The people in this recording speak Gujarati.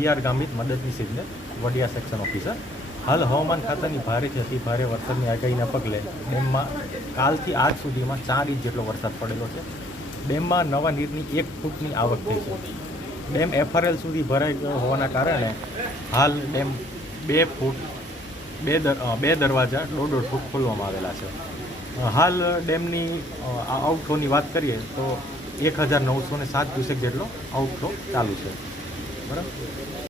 BR ગામિત મદદનીશ ઇજનેર વડિયા સેક્શન ઓફિસર. હાલ હવામાન ખાતાની ભારેથી અતિ ભારે વરસાદની આગાહીના પગલે ડેમમાં કાલથી આજ સુધીમાં 4 ઇંચ જેટલો વરસાદ પડેલો છે. ડેમમાં નવા નીરની 1 ફૂટની આવક થઈ છે. ડેમ FRL સુધી ભરાઈ ગયો હોવાના કારણે હાલ ડેમ 2 ફૂટ 2 દરવાજા 1.5 ફૂટ ખોલવામાં આવેલા છે. હાલ ડેમની આઉટફ્લોની વાત કરીએ તો 1907 ક્યુસેક જેટલો આઉટફ્લો ચાલુ છે. બરાબર.